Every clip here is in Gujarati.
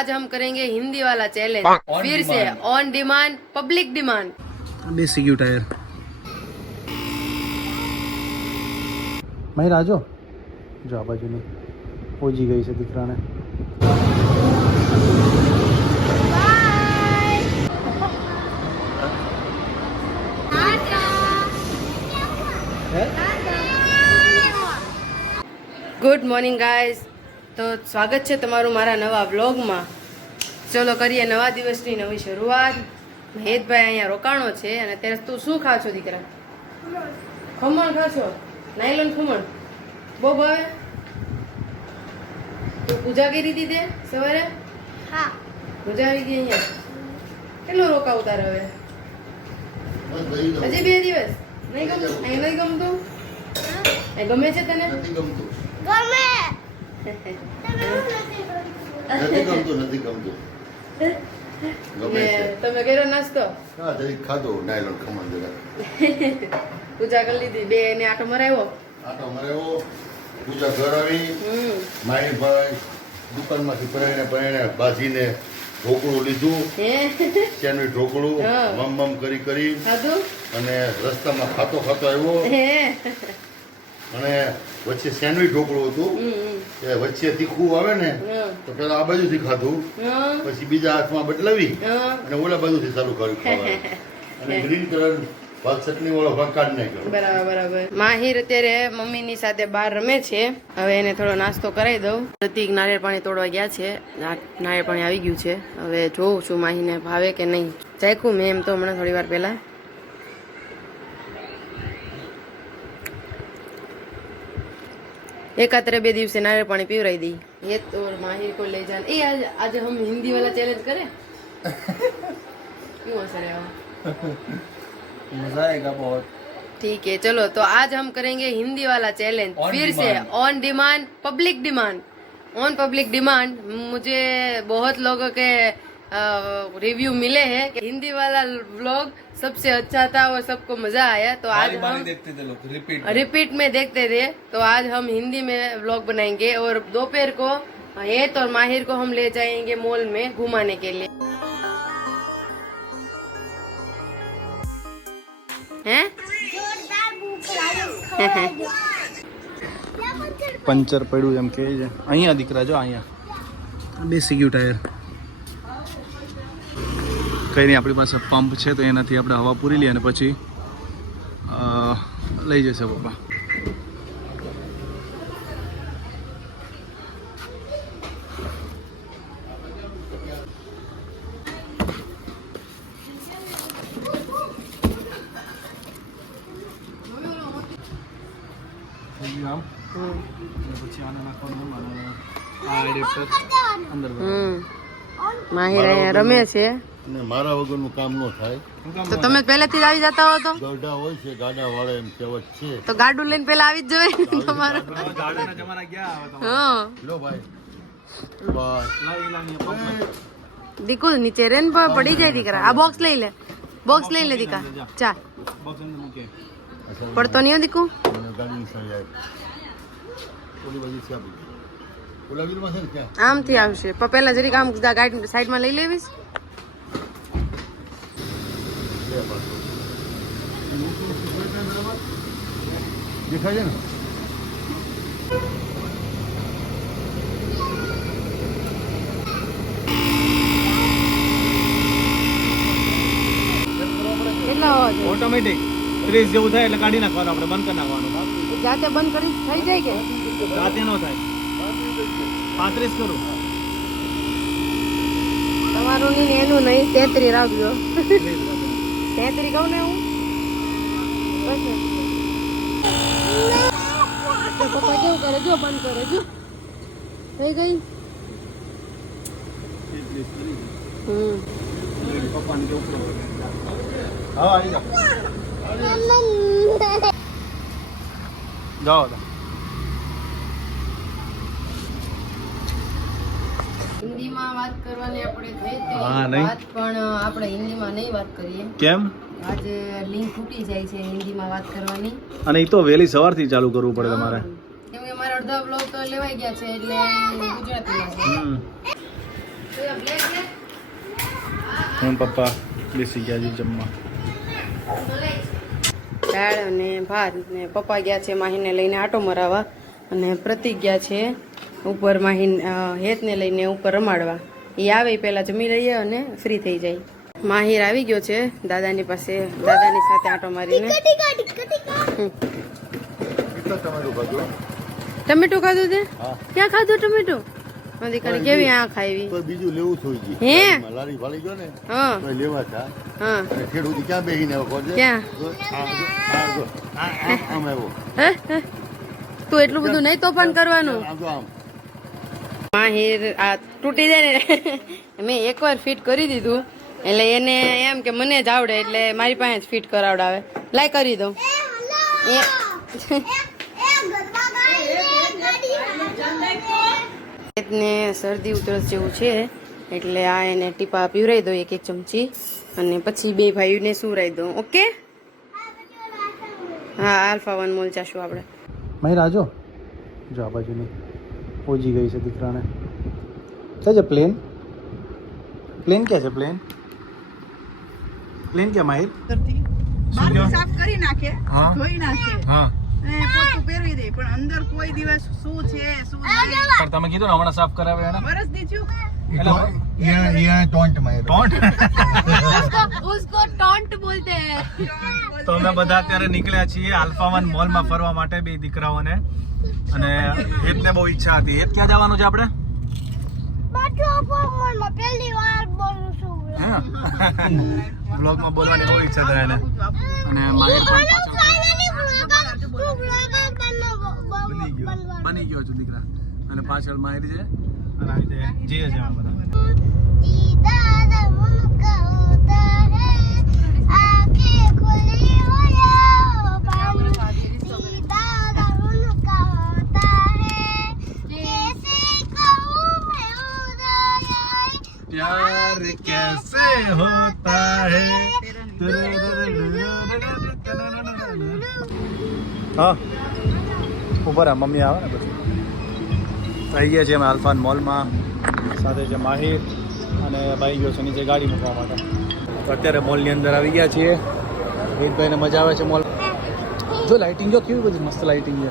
आज हम करेंगे हिंदी वाला चैलेंज फिर से ऑन डिमांड पब्लिक डिमांड। देसी क्यू टायर મહિર આજો જો આ બાજુની ઓજી ગઈ છે દીકરાને. ગુડ મોર્નિંગ ગાઈઝ, તો સ્વાગત છે તમારું મારા નવા વ્લોગમાં. ચલો કરીએ નવા દિવસની નવી શરૂઆત. મહેશભાઈ અહીંયા રોકાણો છે અને અત્યારે તું શું ખા છો દીકરા? ખમણ ખા છો? નાયલોન ખમણ બહુ ભાવે? તું પૂજા કરી હતી તે સવારે? હા, પૂજા આવી ગઈ અહીંયા. કેટલો રોકાવું તારે હવે? હજી 2 દિવસ? નહીં ગમતું? અહીં નહીં ગમતું? અહીં ગમે છે તને? ગમે નથી ગમતું. ને તમે કર્યો નાસ્તો? હા, જરીક ખાધો નાયલોન ખમણ જરા. પૂજા કરી લીધી, 2 ને આટો મરાવ્યો. આટો મરાવ્યો, પૂજા ઘર આવી. માહીભાઈ દુકાનમાંથી પરાઈને બાજીને ઢોકળું લીધું, સેન્ડવીચ ઢોકળું મમ કરી ખાધું અને રસ્તામાં ખાતો આવ્યો. અને વચ્ચે સેન્ડવીચ ઢોકળું હતું, એ વચ્ચે તીખું આવે ને તો પેલા આ બાજુથી ખાધું, પછી બીજા હાથમાં બદલાવી અને ઓલા બાજુથી ચાલુ કર્યું ખાવાનું. અને ગ્રીન કલર ભાત ચટણી વાળો ભાગ કાઢી નાખ્યો. બરાબર. માહિર અત્યારે મમ્મીની સાથે બહાર રમે છે. હવે એને થોડો નાસ્તો કરાવી દઉં. પ્રતિક નારિયેળ પાણી તોડવા ગયા છે. નારિયેળ પાણી આવી ગયું છે. હવે જોઉં છું માહીને ભાવે કે નહીં. ચાખ્યું મેં એમ તો હમણાં થોડી વાર પહેલા. एकात्रे 2 દિવસે नारियल पानी पीवराई दी ये तो माहिर को ले जाना. आज हम हिंदी वाला चैलेंज करें? क्यों हंस रहे हो? मजा आएगा बहुत. ठीक है चलो, तो आज हम करेंगे हिंदी वाला चैलेंज फिर से on demand public demand. On public demand मुझे बहुत लोगों के रिव्यू मिले हैं कि हिंदी वाला व्लॉग सबसे अच्छा था और सबको मजा आया. तो आज हम देखते थे लोग रिपीट में देखते थे. तो आज हम हिंदी में व्लॉग बनाएंगे और दोपहर को हेत और माहिर को हम ले जाएंगे मॉल में घुमाने के लिए. हैं? પંચર પડ્યું એમ કહે છે. અહીંયા દીકરા જો અહીંયા દેસી ક્યુ ટાયર. કંઈ નહીં, આપણી પાસે પંપ છે તો એનાથી આપણે હવા પૂરી લઈએ અને પછી લઈ જશે પપ્પા. આમ પછી આને નાખવાનું અને આ એડેપ્ટર અંદર માહિર અહીંયા રમે છે. અને મારા વગરનું કામ ન થાય. તો તમે પહેલેથી જ આવી જતા હો તો? ગરડા હોય છે, ગાડા વાળા એમ કહેવત છે. તો ગાડું લઈને પેલા આવી જ જવાય ને તમારે. ગાડીના જમાના ગયા હવે તો. હા લો ભાઈ, બાય. દીકુ નીચે રેન પર પડી જાય દીકરા. આ બોક્સ લઈ લે, બોક્સ લઈ લે દીકા. ચાલ, બોક્સ અંદર મૂકે. પડતો નહીં હો દીકુ. ગાડીની સાઈડ આવે. ઓલી બાજુ છે આપણી. ઓલા વીરમાં છે ને ક્યાં? આમથી આવશે પણ પેલા જરીક આમ ગાડી સાઈડમાં લઈ લેવીશ. દેખાય છે ને? કેટલા હોવા જોઈએ? ઓટોમેટિક 30 જેવું થાય એટલે કાઢી નાખવાનું, આપણે બંધ કરી નાખવાનું. જાતે બંધ કરી થઈ જાય કે રાતે નો થાય. 35 કરું. તમારું નહીં ને એનું નહીં, 33 રાખજો. 33 કહું ને હું પછી પપ્પા કેવું કરે જો, બંધ કરે જો. થઈ ગઈ. પપ્પાને કેવું કરો? હા આવી જાઓ. જાઓ હિન્દીમાં વાત કરવાની આપણે થઈ હતી હા, નહીં. વાત, પણ આપણે હિન્દીમાં નહીં વાત કરીએ. કેમ? આજે લિંક તૂટી જાય છે હિન્દીમાં વાત કરવાની. અને એ તો વહેલી સવારથી ચાલુ કરવું પડે તમારે. કેમ કે મારા અડધા બ્લોગ તો લેવાઈ ગયા છે એટલે ગુજરાતીમાં છે. હું પપ્પા બેસી ગયા છે જમવા. દાળ અને ભાત ને પપ્પા ગયા છે માહીને લઈને આટો મરાવવા અને પ્રતિક ગયા છે ઉપર માહીન હેતને લઈને ઉપર રમાડવા. એ આવે પહેલા જમી લઈએ અને ફ્રી થઈ જાય. માહિર આવી ગયો છે દાદાની પાસે, દાદાની સાથે આટો મારીને. ટમેટો ખાધું તે? ક્યાં ખાધું ટમેટો? દીકરી કેવી આંખ આવી. બીજું લેવું થોડી હે લારી વાળી ગયો ને હા લેવા હતા. હા ખેડૂત ક્યાં બેસીને ક્યાં આમ આવ્યો હે તું એટલું બધું નહીં તોફાન કરવાનું. આમ માહિર આ તૂટી જાય ને મેં એકવાર ફિટ કરી દીધું એટલે એને એમ કે મને જ આવડે એટલે મારી પાસે જ ફિટ કરાવડાવે. લાય કરી દઉં. ને શરદી ઉધરસ જેવું છે એટલે આ એને ટીપા પીવરાઈ દો એક ચમચી અને પછી બે ભાઈઓને સુવરાઈ દો. ઓકે હા આલ્ફા 1 મોલ જાશું આપણે. મહિર આજો જો આ બાજુની પહોંચી ગઈ છે દીકરાને. ક્યાં છે પ્લેન? પ્લેન ક્યાં છે? પ્લેન ક્યાં માહિર? બહારથી સાફ કરી નાખે, હા. ધોઈ નાખે હા અને પોતું પહેરવી દે, પણ અંદર કોઈ દિવસ શું છે શું નહીં. પણ તમે કીધું ને હમણાં સાફ કરાવે એને. વરસ દીધું उसको टॉन्ट बोलते हैं. તો અમે બધા અત્યારે નીકળ્યા છીએ આલ્ફા 1 મોલમાં ફરવા માટે બે દીકરાઓને. અને હેતને બહુ ઈચ્છા હતી. હેત ક્યાં જવાનું છે આપણે? બ્લોગમાં બોલવાની બહુ ઈચ્છા થાય એને. અને માહિર પણ બની ગયો છું દીકરા. અને પાછળ માહિર છે અને આવી રીતે જઈએ છે આ બધા. प्यार कैसे होता है. હા ઉપર આ મમ્મી આવે ને પછી આવી ગયા છે અમે આલ્ફા મોલમાં. સાથે છે માહિર અને ભાઈ ગયો છે નીચે ગાડી મૂકવા માટે. તો અત્યારે મોલની અંદર આવી ગયા છીએ. હિતભાઈને મજા આવે છે મોલ. જો લાઇટિંગ જો કેવી બધી મસ્ત લાઇટિંગ છે.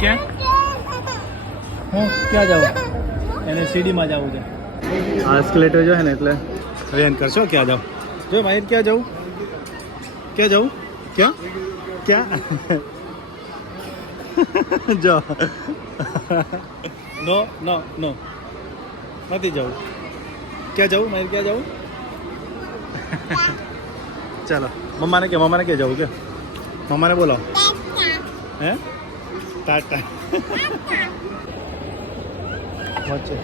ક્યાં હું ક્યાં જાઉં? એને સીડીમાં જવું છે. આ એસ્કેલેટર જો છે ને એટલે રેન કરશો. ક્યાં જાઉં? જો માહિર ક્યાં જાઉં? ક્યાં જાઉં? ક્યાં ક્યાં જો નો નો નો નથી જવું. ક્યાં જાઉં માહિર? ક્યાં જાઉં? ચાલો મમ્માને ક્યાં જવું? કે મમ્માને બોલો. હે ટાટા વચ્ચે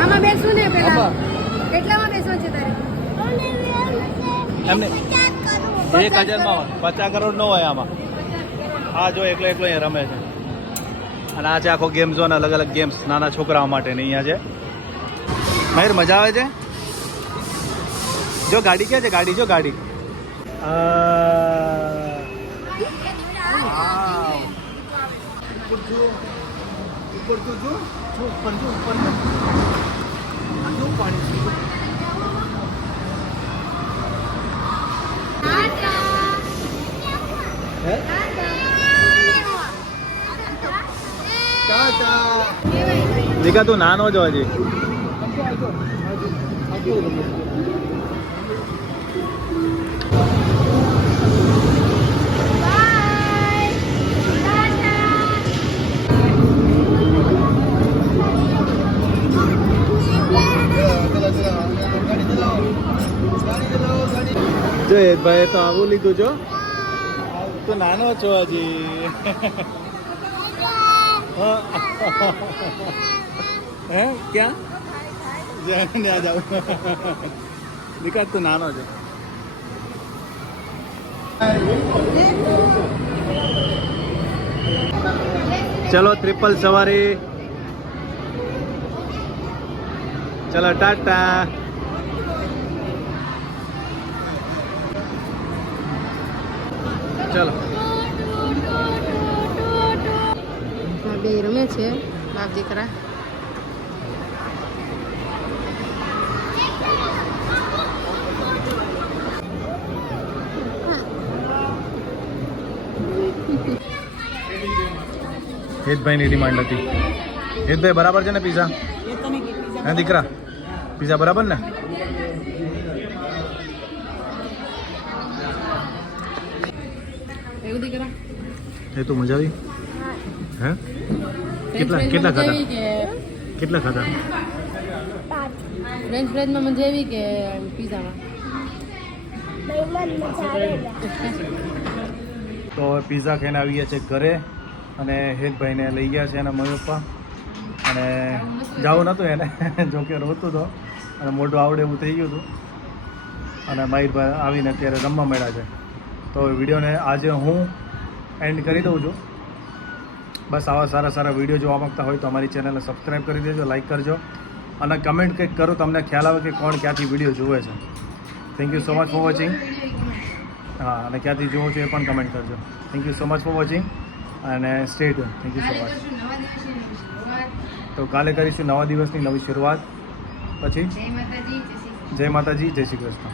આમાં બેસવું ને પેલા કેટલામાં બેસવું છે તારે? એમને 1000 50 કરોડ નો હોય આમાં. આ જો એકલો અહીંયા રમે છે. અને આ છે આખો ગેમ ઝોન. અલગ અલગ ગેમ્સ નાના છોકરાઓ માટેની અહીંયા છે. માહિર મજા આવે છે. જો ગાડી ક્યાં છે? ગાડી જો ગાડી. દીકા તું નાનો છો હજી. જો ભાઈ તો આવું લીધું છો. તો નાનો છો હજી. હે ક્યાં ત્યાં જાઉં? નિકાત તો નાનો છે. ચલો ટ્રિપલ સવારી. ચલો ટાટા. ચલો બે રમે છે બાપ દીકરા. હેતભાઈની ડિમાન્ડ હતી. હેતભાઈ બરાબર છે ને પીઝા? હે દીકરા, પીઝા બરાબર ને? એવું દીકરા એ તો મજા આવી. હે કેટલા ખાધા? કેટલા ખાધા? ફ્રેન્ચ ફ્રાઈઝમાં મજા આવી કે પીઝામાં? તો હવે પીઝા ખાઈને આવી ગયા છે ઘરે અને હેતભાઈને લઈ ગયા છે એના મમ્મી પપ્પા. અને જવું નહોતું એને, જોકે રોતું હતો અને મોઢું આવડે એવું થઈ ગયું હતું. અને માહિરભાઈ આવીને અત્યારે રમવા મળ્યા છે. તો વિડીયોને આજે હું એન્ડ કરી દઉં છું. બસ આવા સારા સારા વિડીયો જોવા માંગતા હોય તો અમારી ચેનલને સબસ્ક્રાઈબ કરી દેજો, લાઈક કરજો અને કમેન્ટ કંઈક કરો, તમને ખ્યાલ આવે કે કોણ ક્યાંથી વિડીયો જોવે છે. Thank you so much for watching. હા, અને ક્યાંથી જોવો છો એ પણ કમેન્ટ કરજો. Thank you so much for watching અને stay tune. Thank you so much. તો કાલે કરીશું નવા દિવસની નવી શરૂઆત. પછી જય માતાજી, જય શ્રી કૃષ્ણ. જય માતાજી, જય શ્રી કૃષ્ણ.